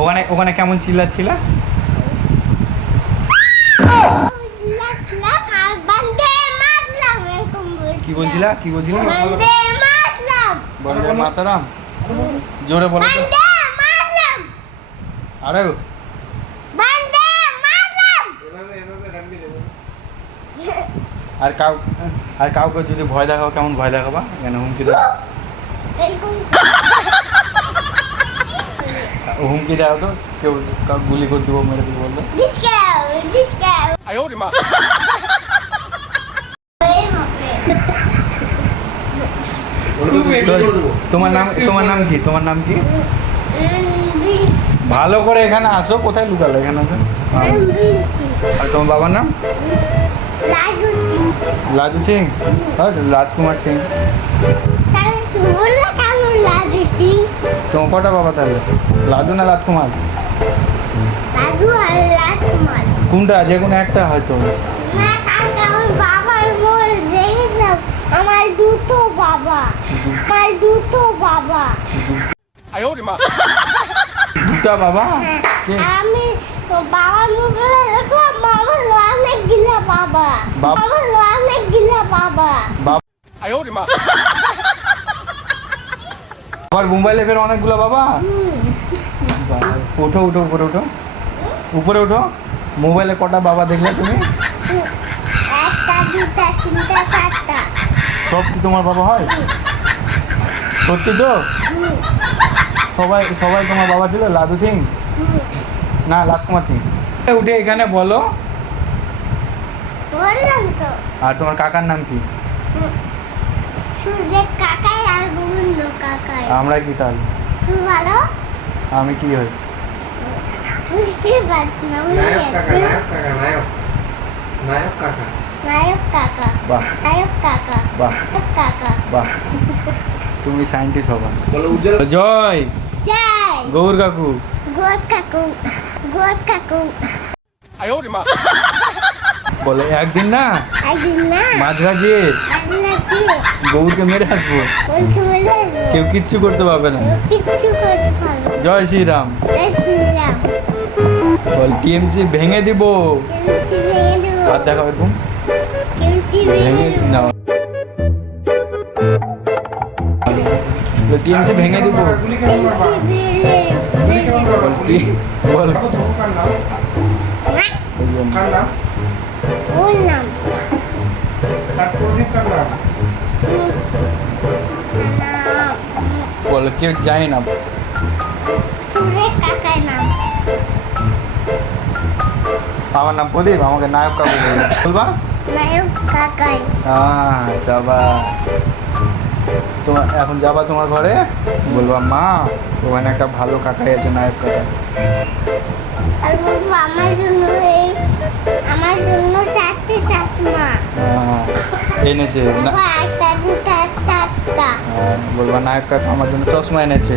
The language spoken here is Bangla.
ওখানে ওখানে কেমন চিল্লাচ্ছিল? কি বলছিলা? কি বলছিলা? বন্দে মাতরম। জোরে বলো তো। আরে আর কাউকে যদি ভয় দেখাও, কেমন ভয় দেখাবা? কেন হুমকি দাও? হুমকি দাও তো, কেউ গুলি করে দেবো, মেরে দেবো বলতো। তোমার নাম কি? তোমার নাম কি? ভালো করে এখানে আসো। কোথায় লুকালো? এখানে আসো। আর তোমার বাবার নাম? লাজু সিং। রাজকুমার সিং। তোমার কটা বাবা তাহলে? লাজু না রাজকুমার? কোনটা? যে কোনো একটা হয়তো। আমার দুটো বাবা। দুটা বাবা? আমি বাবার মুখে দেখলাম মামার অনেক গিলা বাবা। মামার অনেক গিলা বাবা। আবার মোবাইলে ফের অনেকগুলো বাবা। ওঠো ওঠো, উপরে ওঠো, উপরে ওঠো। মোবাইলে কটা বাবা দেখলে তুমি? একটা, দুটা, তিনটা, চারটা। সব কি তোমার বাবা হয়? সত্যি তো? সবাই সবাই তোমার বাবা ছিল? লাদু সিং না রাজকুমার সিং? উঠে এখানে বলো। বললাম তো। আর তোমার কাকার নাম কি? সূর্যের কাকাই আর গোবিন্দ কাকাই। আমরা কি তাহলে? তুই ভালো? আমি কি হই? বুঝতে পারছি না। নায়ক কাকা। নায়ক কাকা। বাহ নায়ক কাকা। বাহ নায়ক কাকা। বাহ, তুমি সায়েন্টিস্ট হবা। বলো উজ্জ্বল। জয় জয় গৌর কাকু। গোর কাকু। বলো একদিন না একদিন না মাঝরাজি গৌরকে মেরে আসবো, বলতে বলে কেউ কিচ্ছু করতে পারবে না। কিচ্ছু করতে পারবো। জয় শ্রীরাম। জয় শ্রীরাম। বল টিএমসি ভেঙে দিব। কেমসি ভেঙে দেবো। আর দেখো এরকম কেমসি ভেঙে ভেঙে দেবো। না, টিএমসি ভেঙে দিব। গুলি কেমন মারবা? কেমসি গুলি কেমন মারবা? গুলি বল বাবু তোমার কার নাম? কার নাম? ওর নাম কার প্রদীপ কার নাম? বল কেউ জানে না। সুরের কাকার নাম। আমার নাম প্রদীপ, আমাকে নায়ক কাকু বলবে। বলবা? নায়ক কাকাই। হ্যাঁ সাবাস। তোমার এখন যাবা তোমার ঘরে, বলবা মা ওখানে একটা ভালো কাকাই আছে, নায়ক কাকা। আর বলবো আমার জন্য 4টে চশমা। এনেছে না? বাবা, একটা, দুটা, চারটা। বলবা নায়ক কাকা আমার জন্য চশমা এনেছে।